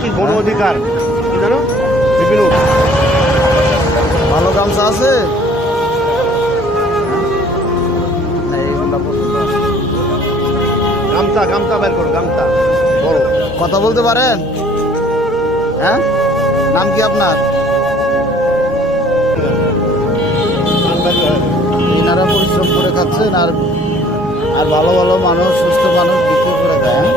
কি গণ অধিকার কি জানো বিভিন্ন ভালো গামছা আছে না এইগুলা পছন্দ আছে। গামছা গামছা বের করো গামছা বড় কথা বলতে পারেন? হ্যাঁ, নাম কি আপনার? এনারা পরিশ্রম করে খাচ্ছেন আর আর ভালো ভালো মানুষ, সুস্থ মানুষ বিক্রি করে দেয়। হ্যাঁ?